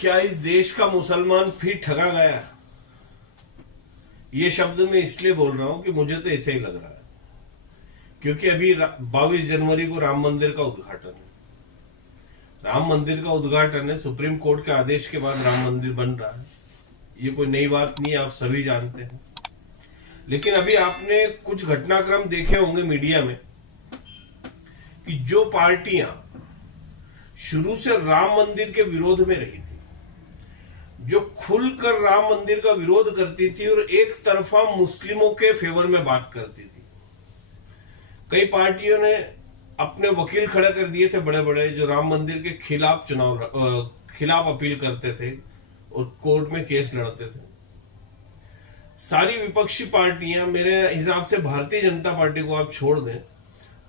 क्या इस देश का मुसलमान फिर ठगा गया? ये शब्द मैं इसलिए बोल रहा हूं कि मुझे तो ऐसे ही लग रहा है, क्योंकि अभी 22 जनवरी को राम मंदिर का उद्घाटन है। राम मंदिर का उद्घाटन है, सुप्रीम कोर्ट के आदेश के बाद राम मंदिर बन रहा है। ये कोई नई बात नहीं है, आप सभी जानते हैं। लेकिन अभी आपने कुछ घटनाक्रम देखे होंगे मीडिया में कि जो पार्टियां शुरू से राम मंदिर के विरोध में रही थी, जो खुलकर राम मंदिर का विरोध करती थी और एक तरफा मुस्लिमों के फेवर में बात करती थी, कई पार्टियों ने अपने वकील खड़े कर दिए थे बड़े बड़े, जो राम मंदिर के खिलाफ अपील करते थे और कोर्ट में केस लड़ते थे। सारी विपक्षी पार्टियां, मेरे हिसाब से भारतीय जनता पार्टी को आप छोड़ दें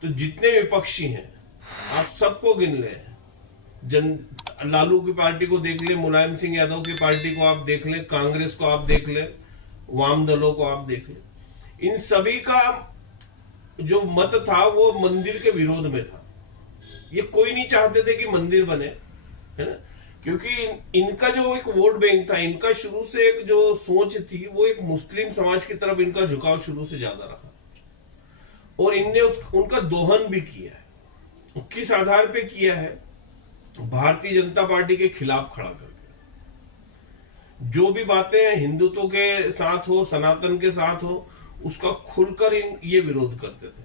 तो जितने विपक्षी हैं आप सबको गिन लें। लालू की पार्टी को देख ले, मुलायम सिंह यादव की पार्टी को आप देख लें, कांग्रेस को आप देख लें, वाम दलों को आप देख लें, इन सभी का जो मत था वो मंदिर के विरोध में था। ये कोई नहीं चाहते थे कि मंदिर बने, है ना, क्योंकि इनका जो एक वोट बैंक था, इनका शुरू से एक जो सोच थी वो एक मुस्लिम समाज की तरफ इनका झुकाव शुरू से ज्यादा रहा और इनने उनका दोहन भी किया है। किस आधार पे किया है? भारतीय जनता पार्टी के खिलाफ खड़ा करके जो भी बातें हिंदुत्व के साथ हो, सनातन के साथ हो, उसका खुलकर ये विरोध करते थे,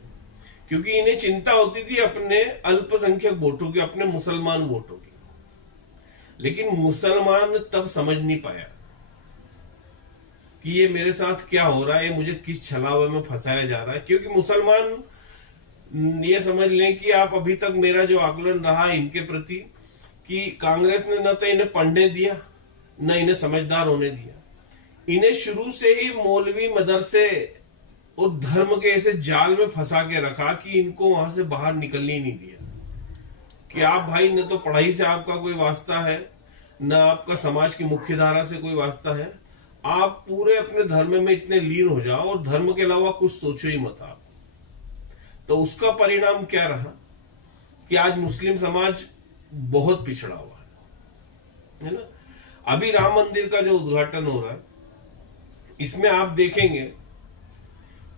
क्योंकि इन्हें चिंता होती थी अपने अल्पसंख्यक वोटों की, अपने मुसलमान वोटों की। लेकिन मुसलमान तब समझ नहीं पाया कि ये मेरे साथ क्या हो रहा है, ये मुझे किस छलावे में फंसाया जा रहा है। क्योंकि मुसलमान ये समझ लें कि आप अभी तक मेरा जो आकलन रहा इनके प्रति कि कांग्रेस ने न तो इन्हें पढ़ने दिया, न इन्हें समझदार होने दिया। इन्हें शुरू से ही मौलवी मदरसे और धर्म के ऐसे जाल में फंसा के रखा कि इनको वहां से बाहर निकलने ही नहीं दिया कि आप भाई, न तो पढ़ाई से आपका कोई वास्ता है, न आपका समाज की मुख्य धारा से कोई वास्ता है, आप पूरे अपने धर्म में इतने लीन हो जाओ और धर्म के अलावा कुछ सोचो ही मत आप। तो उसका परिणाम क्या रहा कि आज मुस्लिम समाज बहुत पिछड़ा हुआ है ना। अभी राम मंदिर का जो उद्घाटन हो रहा है, इसमें आप देखेंगे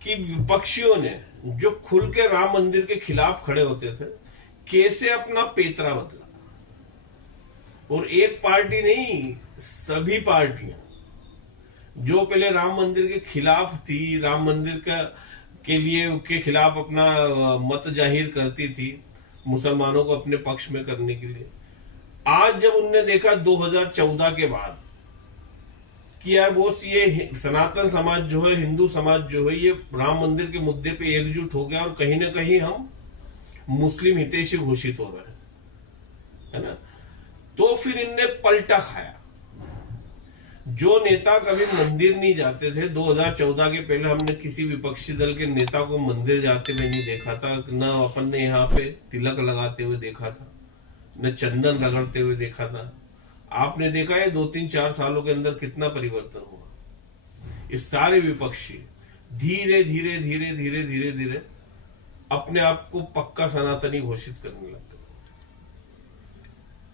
कि विपक्षियों ने जो खुल के राम मंदिर के खिलाफ खड़े होते थे, कैसे अपना पेतरा बदला। और एक पार्टी नहीं, सभी पार्टियां जो पहले राम मंदिर के खिलाफ थी, राम मंदिर के खिलाफ अपना मत जाहिर करती थी, मुसलमानों को अपने पक्ष में करने के लिए, आज जब उनने देखा 2014 के बाद कि यार वो ये सनातन समाज जो है, हिंदू समाज जो है, ये राम मंदिर के मुद्दे पे एकजुट हो गया और कहीं ना कहीं हम मुस्लिम हितैषी घोषित हो रहे हैं, है ना, तो फिर इनने पलटा खाया। जो नेता कभी मंदिर नहीं जाते थे, 2014 के पहले हमने किसी विपक्षी दल के नेता को मंदिर जाते हुए नहीं देखा था, न अपन ने यहाँ पे तिलक लगाते हुए देखा था, न चंदन रगड़ते हुए देखा था। आपने देखा है 2-3-4 सालों के अंदर कितना परिवर्तन हुआ। इस सारे विपक्षी धीरे धीरे धीरे धीरे धीरे धीरे अपने आप को पक्का सनातनी घोषित करने लगते।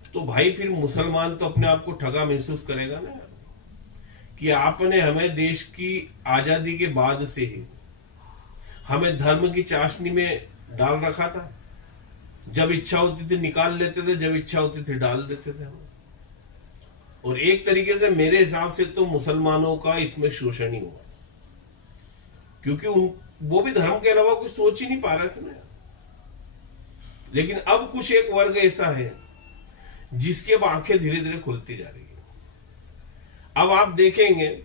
तो भाई फिर मुसलमान तो अपने आप को ठगा महसूस करेगा ना कि आपने हमें देश की आजादी के बाद से ही हमें धर्म की चाशनी में डाल रखा था। जब इच्छा होती थी निकाल लेते थे, जब इच्छा होती थी डाल देते थे हमें। और एक तरीके से मेरे हिसाब से तो मुसलमानों का इसमें शोषण ही हुआ, क्योंकि वो भी धर्म के अलावा कुछ सोच ही नहीं पा रहे थे ना। लेकिन अब कुछ एक वर्ग ऐसा है जिसकी अब आंखें धीरे धीरे खुलती जा रही है। अब आप देखेंगे,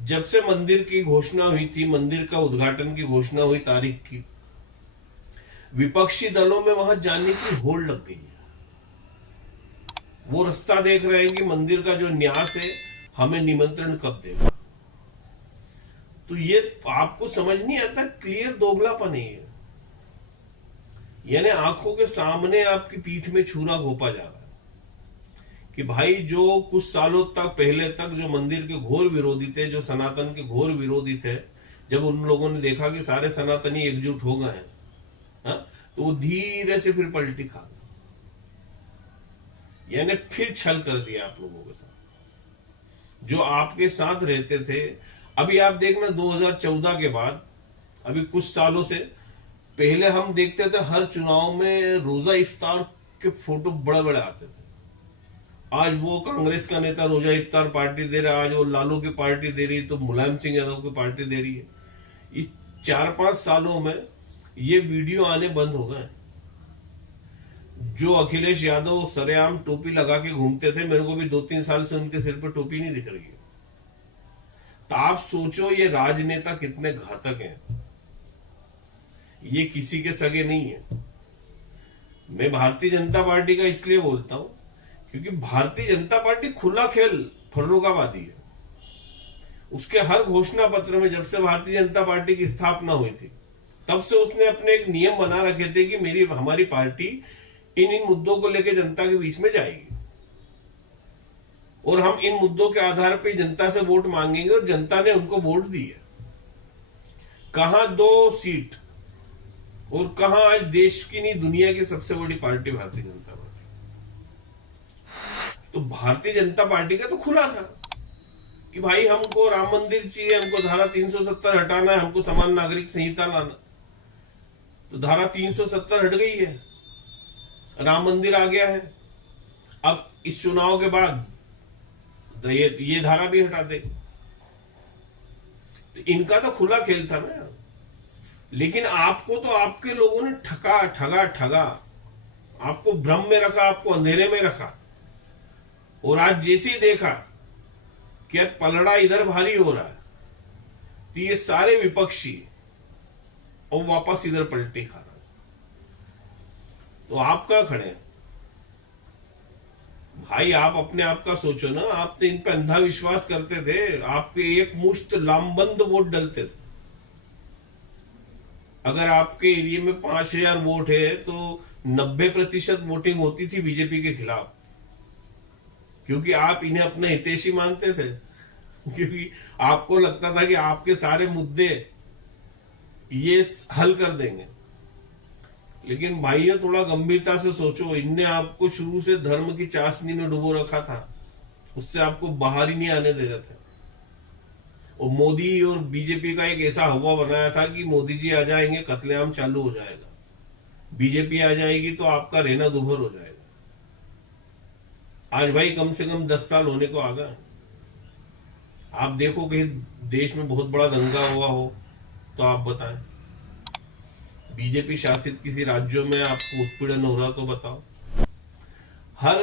जब से मंदिर की घोषणा हुई थी, मंदिर का उद्घाटन की घोषणा हुई तारीख की, विपक्षी दलों में वहां जाने की होड़ लग गई है। वो रास्ता देख रहे हैं कि मंदिर का जो न्यास है हमें निमंत्रण कब देगा। तो ये आपको समझ नहीं आता, क्लियर दोगलापन है। यानी आंखों के सामने आपकी पीठ में छुरा घोपा जा रहा है कि भाई जो कुछ सालों तक पहले तक जो मंदिर के घोर विरोधी थे, जो सनातन के घोर विरोधी थे, जब उन लोगों ने देखा कि सारे सनातनी एकजुट हो गए हैं, तो वो धीरे से फिर पलटी खा गए। यानी फिर छल कर दिया आप लोगों के साथ। जो आपके साथ रहते थे, अभी आप देखना 2014 के बाद, अभी कुछ सालों से पहले हम देखते थे हर चुनाव में रोजा इफ्तार के फोटो बड़े बड़े आते थे। आज वो कांग्रेस का नेता रोजा इफ्तार पार्टी दे रहा है, आज वो लालू की पार्टी दे रही है, तो मुलायम सिंह यादव की पार्टी दे रही है। इस 4-5 सालों में ये वीडियो आने बंद हो गए। जो अखिलेश यादव सरेआम टोपी लगा के घूमते थे, मेरे को भी 2-3 साल से उनके सिर पर टोपी नहीं दिख रही है। तो आप सोचो ये राजनेता कितने घातक हैं। ये किसी के सगे नहीं है। मैं भारतीय जनता पार्टी का इसलिए बोलता हूं क्योंकि भारतीय जनता पार्टी खुला खेल फर्रुखाबादी है। उसके हर घोषणा पत्र में, जब से भारतीय जनता पार्टी की स्थापना हुई थी, तब से उसने अपने एक नियम बना रखे थे कि हमारी पार्टी इन मुद्दों को लेकर जनता के बीच में जाएगी और हम इन मुद्दों के आधार पर जनता से वोट मांगेंगे, और जनता ने उनको वोट दी है। कहां 2 सीट, और कहां आज देश की नहीं दुनिया की सबसे बड़ी पार्टी भारतीय जनता पार्टी। तो भारतीय जनता पार्टी का तो खुला था कि भाई हमको राम मंदिर चाहिए, हमको धारा 370 हटाना है, हमको समान नागरिक संहिता लाना। तो धारा 370 हट गई है, राम मंदिर आ गया है। अब इस चुनाव के बाद ये धारा भी हटा देंगे। तो इनका तो खुला खेल था ना। लेकिन आपको तो आपके लोगों ने ठगा, आपको भ्रम में रखा, आपको अंधेरे में रखा। और आज जैसे ही देखा कि अब पलड़ा इधर भारी हो रहा है, तो ये सारे विपक्षी और वापस इधर पलटी खा रहा है। तो आप क्या खड़े हैं भाई? आप अपने आप का सोचो ना। आप तो इन पे अंधा विश्वास करते थे, आपके एक मुश्त लामबंद वोट डलते थे। अगर आपके एरिया में 5000 वोट है तो 90% वोटिंग होती थी बीजेपी के खिलाफ, क्योंकि आप इन्हें अपना हितैषी मानते थे। क्योंकि आपको लगता था कि आपके सारे मुद्दे ये हल कर देंगे। लेकिन भाइयों, थोड़ा गंभीरता से सोचो। इनने आपको शुरू से धर्म की चाशनी में डुबो रखा था, उससे आपको बाहर ही नहीं आने दे रहे थे। और मोदी और बीजेपी का एक ऐसा हवा बनाया था कि मोदी जी आ जाएंगे, कत्लेआम चालू हो जाएगा, बीजेपी आ जाएगी तो आपका रहना दुभर हो जाएगा। आज भाई कम से कम 10 साल होने को आ गए। आप देखो कि देश में बहुत बड़ा दंगा हुआ हो तो आप बताएं। बीजेपी शासित किसी राज्यों में आपको उत्पीड़न हो रहा तो बताओ। हर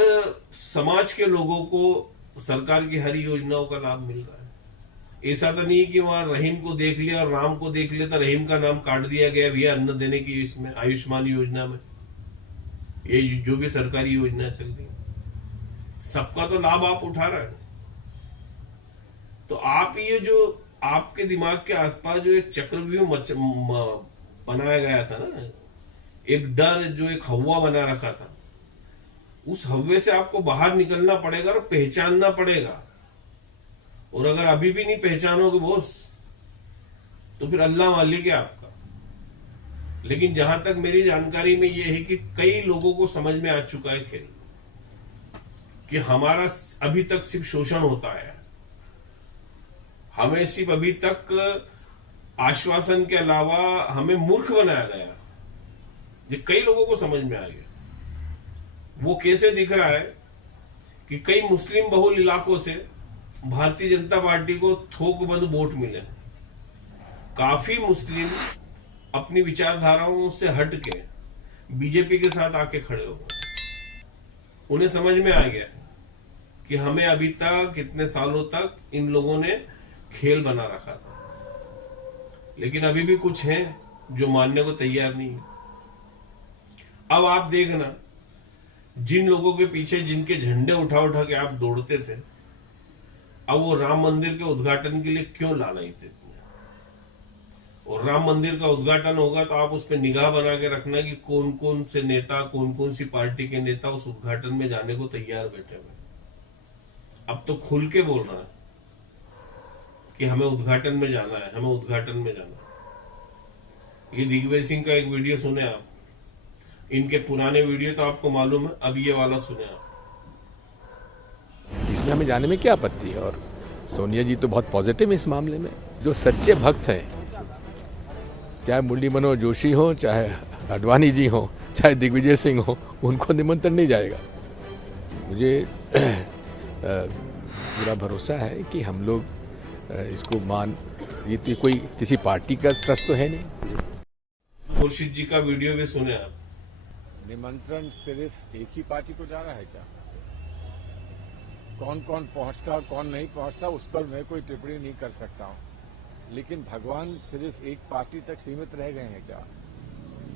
समाज के लोगों को सरकार की हर योजनाओं का लाभ मिल रहा है। ऐसा तो नहीं कि वहां रहीम को देख लिया और राम को देख लिया तो रहीम का नाम काट दिया गया भैया अन्न देने की इसमें आयुष्मान योजना में। ये जो भी सरकारी योजना चल रही है, सबका तो लाभ आप उठा रहे हैं। तो आप ये जो आपके दिमाग के आसपास जो एक चक्रव्यूह बनाया गया था ना, एक डर, जो एक हवा बना रखा था, उस हवे से आपको बाहर निकलना पड़ेगा और पहचानना पड़ेगा। और अगर अभी भी नहीं पहचानोगे बॉस, तो फिर अल्लाह मालिक है आपका। लेकिन जहां तक मेरी जानकारी में यह है कि कई लोगों को समझ में आ चुका है खेल, कि हमारा अभी तक सिर्फ शोषण होता है। हमें सिर्फ अभी तक आश्वासन के अलावा हमें मूर्ख बनाया गया। ये कई लोगों को समझ में आ गया। वो कैसे दिख रहा है कि कई मुस्लिम बहुल इलाकों से भारतीय जनता पार्टी को थोकबंद वोट मिले। काफी मुस्लिम अपनी विचारधाराओं से हट के बीजेपी के साथ आके खड़े हो गए। उन्हें समझ में आ गया कि हमें अभी तक कितने सालों तक इन लोगों ने खेल बना रखा था। लेकिन अभी भी कुछ हैं जो मानने को तैयार नहीं है। अब आप देखना, जिन लोगों के पीछे जिनके झंडे उठा उठा के आप दौड़ते थे, अब वो राम मंदिर के उद्घाटन के लिए क्यों लालायित थे? और राम मंदिर का उद्घाटन होगा तो आप उस पर निगाह बना के रखना कि कौन कौन से नेता, कौन कौन सी पार्टी के नेता उस उद्घाटन में जाने को तैयार बैठे हुए। अब तो खुल के बोल रहा है कि हमें उद्घाटन में जाना है, हमें उद्घाटन में जाना है। ये दिग्विजय सिंह का एक वीडियो सुने आप। इनके पुराने वीडियो तो आपको मालूम है, अब ये वाला सुने आप। इसमें हमें जाने में क्या आपत्ति है। और सोनिया जी तो बहुत पॉजिटिव है इस मामले में। जो सच्चे भक्त हैं, चाहे मुरली मनोहर जोशी हो, चाहे अडवाणी जी हो, चाहे दिग्विजय सिंह हो, उनको निमंत्रण नहीं जाएगा। मुझे पूरा भरोसा है कि हम लोग इसको ये तो कोई किसी पार्टी का ट्रस्ट तो है नहीं। खुर्शीद जी का वीडियो भी सुने आप। निमंत्रण सिर्फ एक ही पार्टी को जा रहा है क्या? कौन कौन पहुंचता कौन नहीं पहुंचता उस पर मैं कोई टिप्पणी नहीं कर सकता हूं, लेकिन भगवान सिर्फ एक पार्टी तक सीमित रह गए हैं क्या?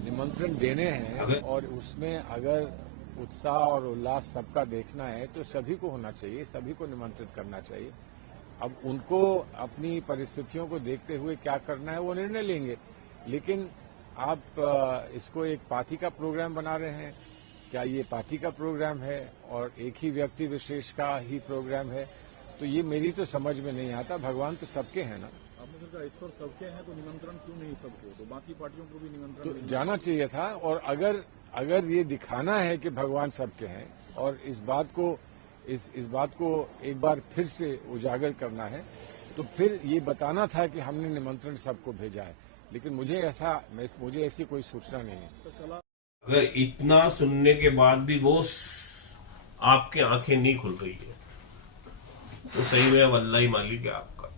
निमंत्रण देने हैं और उसमें अगर उत्साह और उल्लास सबका देखना है तो सभी को होना चाहिए, सभी को निमंत्रित करना चाहिए। अब उनको अपनी परिस्थितियों को देखते हुए क्या करना है वो निर्णय लेंगे, लेकिन आप इसको एक पार्टी का प्रोग्राम बना रहे हैं। क्या ये पार्टी का प्रोग्राम है और एक ही व्यक्ति विशेष का ही प्रोग्राम है? तो ये मेरी तो समझ में नहीं आता। भगवान तो सबके हैं ना। आपने कहा ईश्वर सबके हैं तो निमंत्रण क्यों नहीं सबको? तो बाकी पार्टियों को भी निमंत्रण तो जाना चाहिए था। और अगर ये दिखाना है कि भगवान सबके हैं और इस बात को एक बार फिर से उजागर करना है तो फिर ये बताना था कि हमने निमंत्रण सबको भेजा है, लेकिन मुझे ऐसी कोई सूचना नहीं है। अगर इतना सुनने के बाद भी वो आपकी आंखें नहीं खुल रही है तो सही में अब अल्लाह ही मालिक है आपका।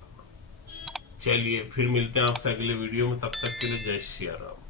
चलिए फिर मिलते हैं आपसे अगले वीडियो में, तब तक के लिए जय श्री राम।